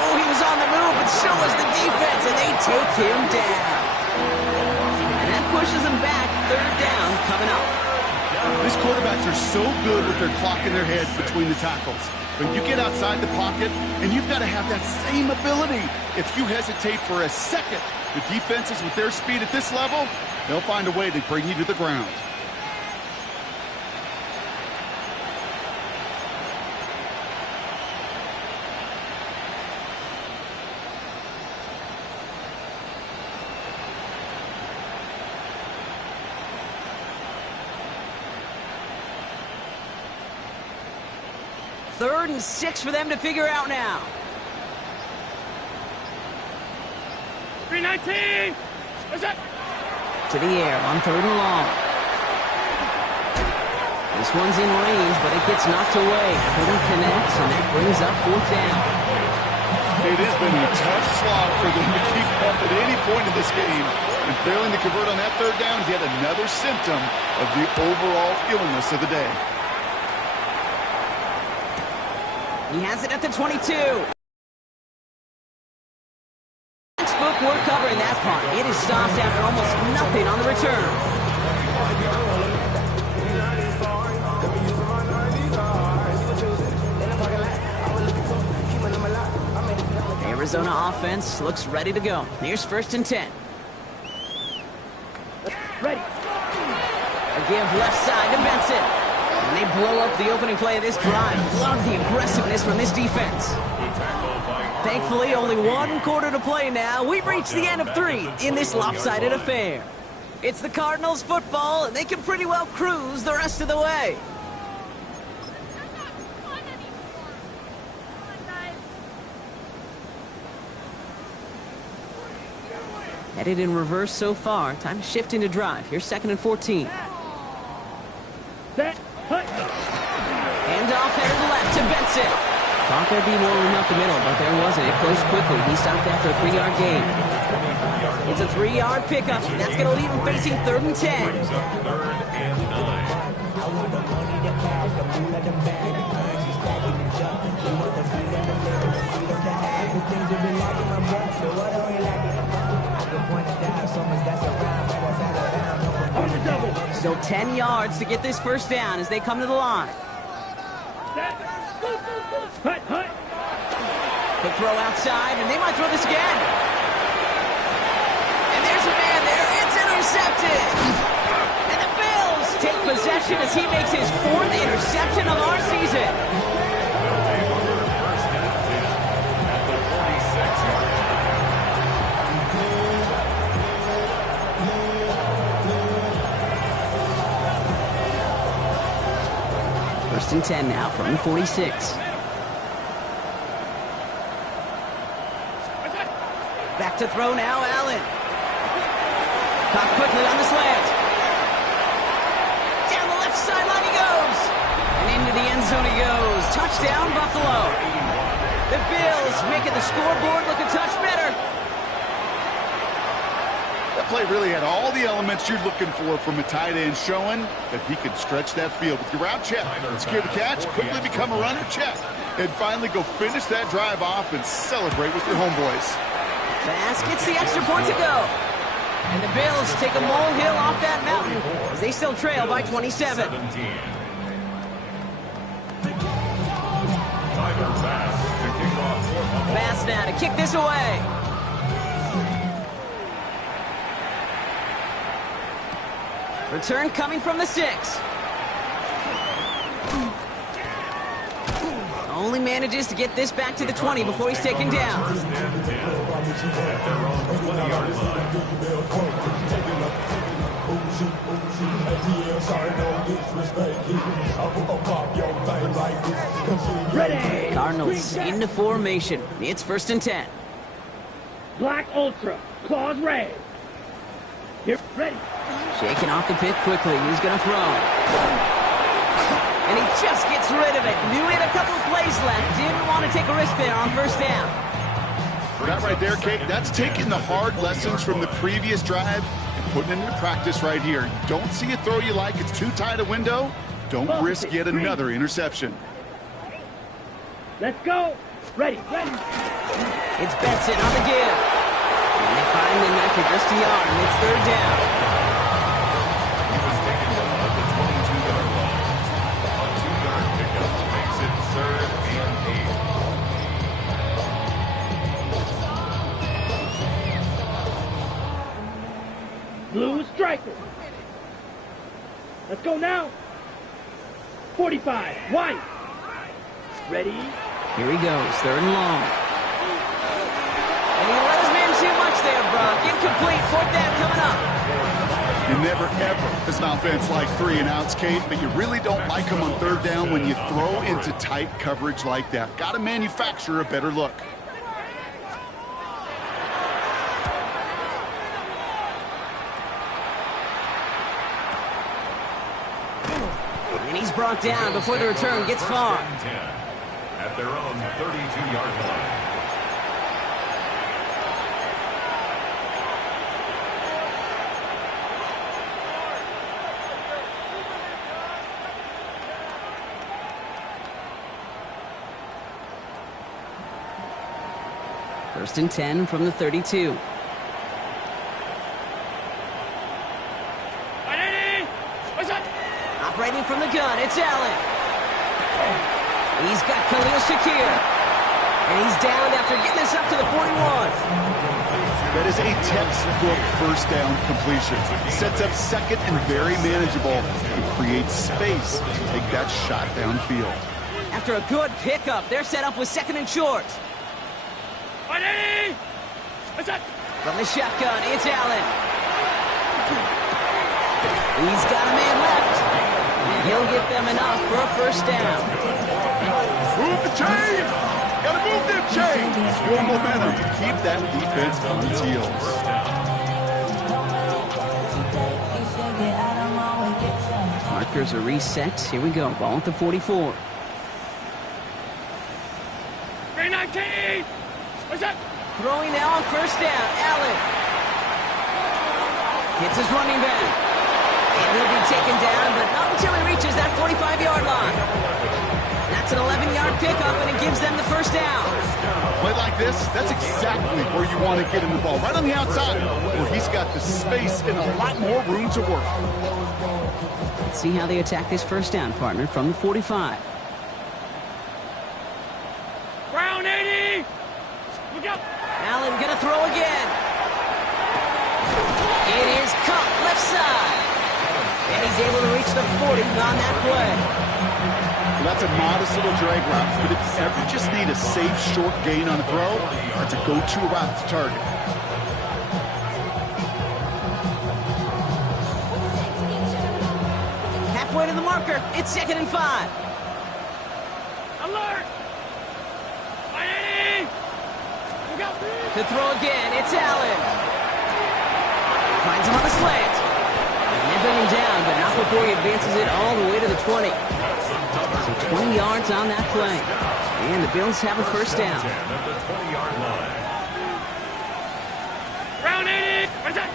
Oh, he was on the move, but so was the defense, and they take him down. And that pushes him back. 3rd down coming up. These quarterbacks are so good with their clock in their head between the tackles. But you get outside the pocket, and you've got to have that same ability. If you hesitate for a second, the defenses with their speed at this level, they'll find a way to bring you to the ground. Third and 6 for them to figure out now. 319! What's up? To the air on 3rd and long. This one's in range, but it gets knocked away. Couldn't connect, and that brings up 4th down. It has been a tough slog for them to keep up at any point in this game. And failing to convert on that 3rd down, yet another symptom of the overall illness of the day. He has it at the 22. Textbook work covering that part. It is stopped after almost nothing on the return. Arizona offense looks ready to go. Here's 1st and 10. Ready. A give left side to Benson. And they blow up the opening play of this drive. Love the aggressiveness from this defense. Thankfully, only 1 quarter to play now. We've reached the end of 3 in this lopsided affair. It's the Cardinals football, and they can pretty well cruise the rest of the way. Headed in reverse so far. Time to shift into drive. Here's 2nd and 14. Set. Hut. Handoff headed left to Benson. Thought there'd be more room up the middle, but there wasn't. It closed quickly. He stopped after a 3-yard gain. It's a 3-yard pickup. That's going to leave him facing 3rd and 10. 3rd and 9. Still 10 yards to get this 1st down as they come to the line. Hut, hut. Quick throw outside, and they might throw this again. And there's a man there. It's intercepted. And the Bills take possession as he makes his 4th interception of our season. They'll take over 1st and 10 at the 46-yard line. 1st and 10 now from the 46. Back to throw now, Allen. Caught quickly on the slant. Down the left sideline he goes. And into the end zone he goes. Touchdown, Buffalo. The Bills making the scoreboard look a touch better. That play really had all the elements you're looking for from a tight end, showing that he could stretch that field with your route check, secure the catch, quickly become a runner check, and finally go finish that drive off and celebrate with your homeboys. Pass gets the extra point to go. And the Bills take a molehill off that mountain as they still trail by 27. 17. Tyler Bass to kick off for Buffalo. Bass now to kick this away. Return coming from the 6. Only manages to get this back to the 20 before he's taken down. 1st and 10 at their own 20-yard line. Ready. Cardinals into formation. It's 1st and 10. Black Ultra. Claws red. Here. Ready. Shaking off the pit quickly. He's going to throw. And he just gets rid of it. Knew he had a couple of plays left. Didn't want to take a risk there on 1st down. That right there, Kate, that's taking the hard lessons from the previous drive and putting it into practice right here. You don't see a throw you like, it's too tight a window, don't risk yet another interception. Let's go. Ready. Ready. It's Benson on the give. And they find him after just a yard, and it's 3rd down. He was taken at the 22-yard striker. Let's go now. 45, wide. Ready? Here he goes, 3rd and long. And he let his man too much there, Brock. Incomplete, 4th down coming up. You never, ever, as an offense, like 3 and outs, Kate, but you really don't like them on 3rd down when you throw into tight coverage like that. Got to manufacture a better look. And he's brought down before the return gets far. At their own 32-yard line. First and 10 from the 32. Operating from the gun, it's Allen. He's got Khalil Shakir. And he's downed after getting this up to the 41. That is a textbook first down completion. Sets up 2nd and very manageable and creates space to take that shot downfield. After a good pickup, they're set up with 2nd and short. From the shotgun, it's Allen. He's got a man left. And he'll get them enough for a first down. Move the chain! Gotta move them chains! More momentum to keep that defense on its heels. Markers are reset. Here we go. Ball at the 44. 319! What's up? Throwing now on first down. Allen. Hits his running back. And he'll be taken down, but not until he reaches that 45-yard line. That's an 11-yard pickup, and it gives them the first down. Play like this, that's exactly where you want to get him the ball. Right on the outside, where he's got the space and a lot more room to work. Let's see how they attack this first down, partner, from the 45. Brown 80! Look out! Allen gonna throw again. It is Cup left side. And he's able to reach the 40 on that play. Well, that's a modest little drag route, but if you ever just need a safe, short gain on a throw, that's a go-to route to target. Halfway to the marker. It's 2nd and 5. Alert! 180! Look out! To throw again, it's Allen. Finds him on the slant. And they bring him down, but not before he advances it all the way to the 20. So 20 yards on that play. And the Bills have a first down. At the 20-yard line. Brown 80! What's that?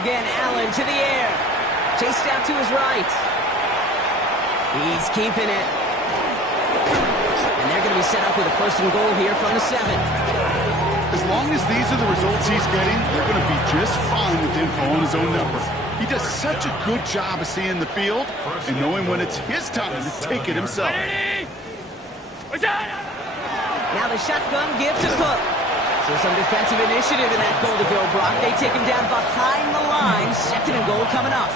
Again, Allen to the air. Chased out to his right. He's keeping it. And they're going to be set up with a 1st and goal here from the 7. As long as these are the results he's getting, they're going to be just fine with him calling his own number. He does such a good job of seeing the field and knowing when it's his time to take it himself. 180! What's that? Now the shotgun give to Cook. So some defensive initiative in that goal to go, Brock. They take him down behind the line. 2nd and goal coming up.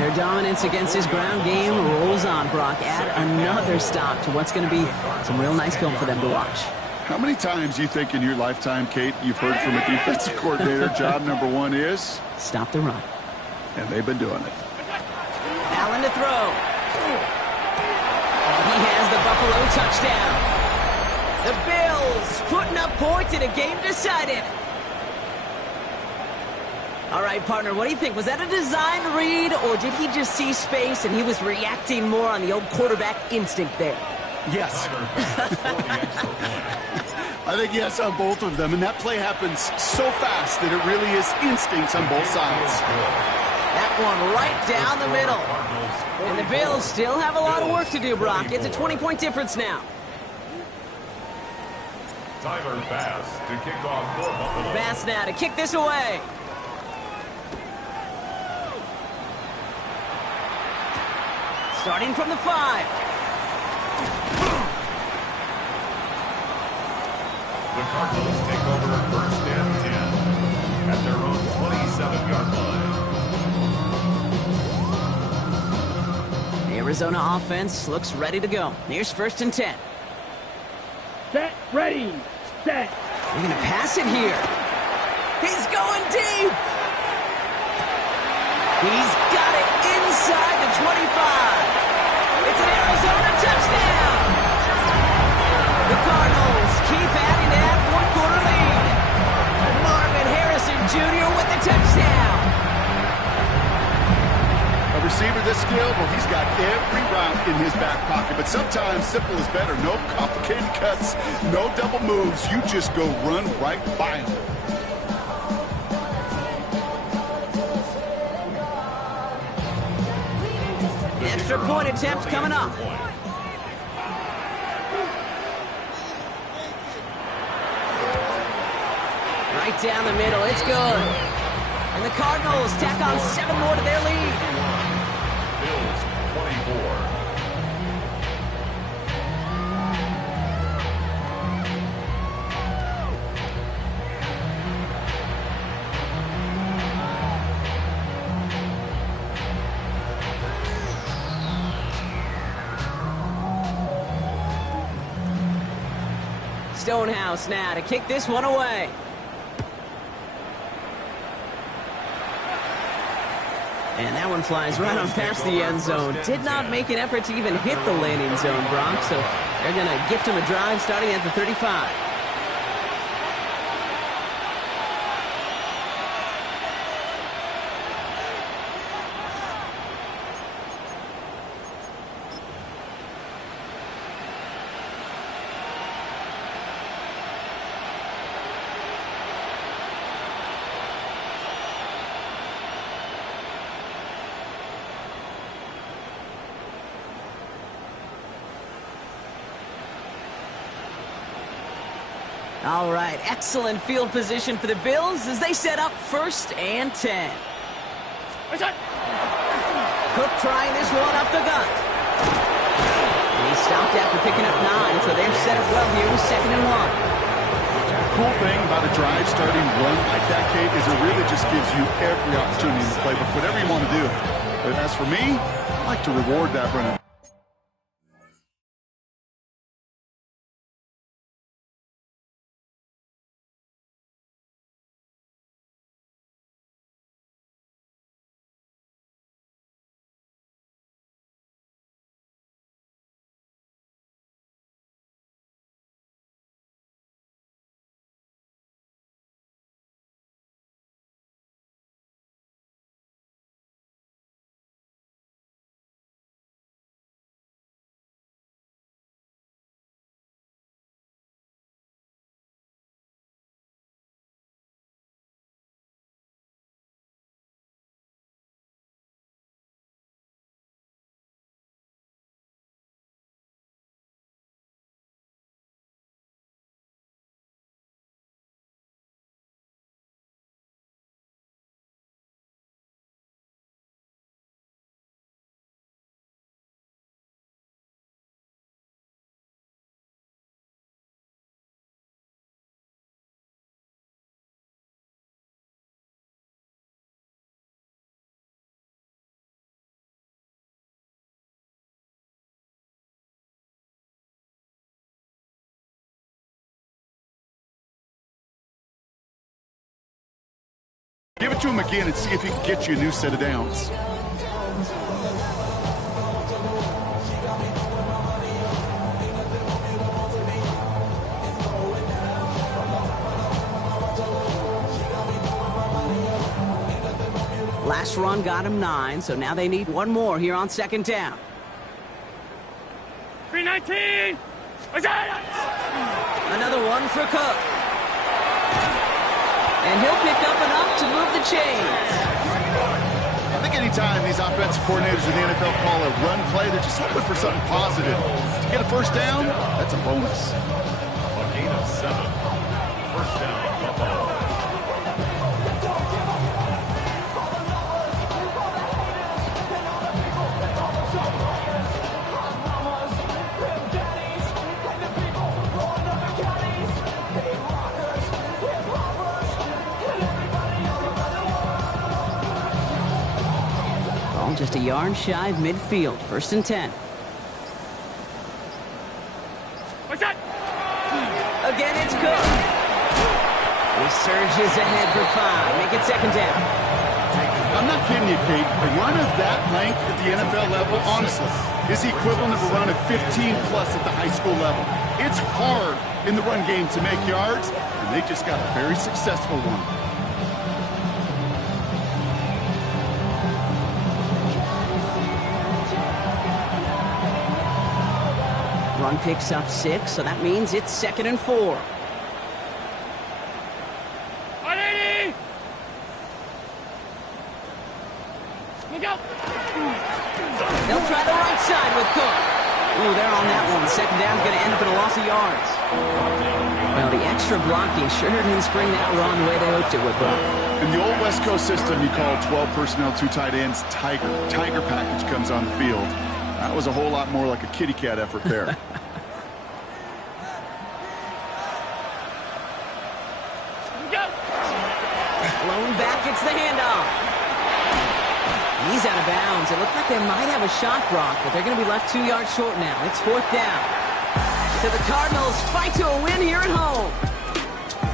Their dominance against his ground game rolls on, Brock. Add another stop to what's going to be some real nice film for them to watch. How many times you think in your lifetime, Kate, you've heard from a defensive coordinator, job number 1 is? Stop the run. And they've been doing it. Allen to throw. And he has the Buffalo touchdown. The Bills putting up points in a game decided. All right, partner, what do you think? Was that a design read, or did he just see space and he was reacting more on the old quarterback instinct there? Yes. I think yes on both of them, and that play happens so fast that it really is instincts on both sides. That one right down the middle. And the Bills still have a lot of work to do, Brock. It's a 20-point difference now. Tyler Bass to kick off for Buffalo. Bass now to kick this away. Starting from the 5. The Cardinals take over 1st and 10 at their own 27-yard line. Arizona offense looks ready to go. Here's 1st and 10. Set, ready, set. They're going to pass it here. He's going deep. He's got it inside the 25. It's an Arizona touchdown. The Cardinals keep adding to that fourth-quarter lead. Marvin Harrison Jr. with the touchdown. A receiver this skilled, well, he's got every route in his back pocket. But sometimes simple is better. No complicated cuts, no double moves. You just go run right by him. Extra point attempt coming up. Right down the middle, it's good. And the Cardinals tack on 7 more to their lead. Bills 24. Stonehouse now to kick this one away. And that one flies right on past the end zone. Did not make an effort to even hit the landing zone, Brock. So they're going to gift him a drive starting at the 35. All right, excellent field position for the Bills as they set up 1st and 10. Cook trying this one up the gut. And he stopped after picking up 9, so they're set up well here with 2nd and 1. Cool thing about a drive starting run like that, Kate, is it really just gives you every opportunity to play with whatever you want to do. But as for me, I like to reward that runner. Give it to him again and see if he can get you a new set of downs. Last run got him 9, so now they need 1 more here on 2nd down. 319! Another one for Cook. And he'll pick up enough to move the chains. I think anytime these offensive coordinators in the NFL call a run play, they're just hoping for something positive. To get a 1st down, that's a bonus. A gain of 7. 1st down, Buffalo. just a yard shy of midfield. 1st and 10. What's that? Again, it's Cook. He surges ahead for 5. Make it 2nd down. I'm not kidding you, Kate. A run of that length at the NFL level, honestly, is the equivalent of a run of 15-plus at the high school level. It's hard in the run game to make yards, and they just got a very successful one. Run picks up 6, so that means it's 2nd and 4. They'll try the right side with Cook. Ooh, they're on that one. 2nd down's going to end up in a loss of yards. Well, the extra blocking sure didn't spring that run the way they hoped it would, Brock. In the old West Coast system, you call 12 personnel, 2 tight ends, Tiger. Tiger package comes on the field. That was a whole lot more like a kitty cat effort there. Blown back, it's the handoff. He's out of bounds. It looked like they might have a shot, Brock, but they're going to be left 2 yards short now. It's 4th down. So the Cardinals fight to a win here at home.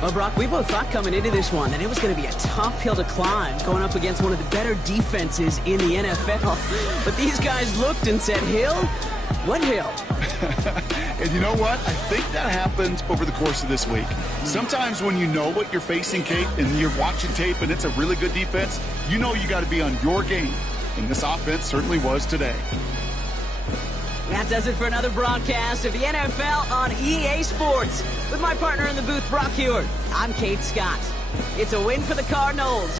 Well, Brock, we both thought coming into this one that it was going to be a tough hill to climb, going up against one of the better defenses in the NFL. But these guys looked and said, Hill? What hill? And you know what? I think that happened over the course of this week. Sometimes when you know what you're facing, Kate, and you're watching tape and it's a really good defense, you know you got to be on your game. And this offense certainly was today. That does it for another broadcast of the NFL on EA Sports. With my partner in the booth, Brock Heward, I'm Kate Scott. It's a win for the Cardinals.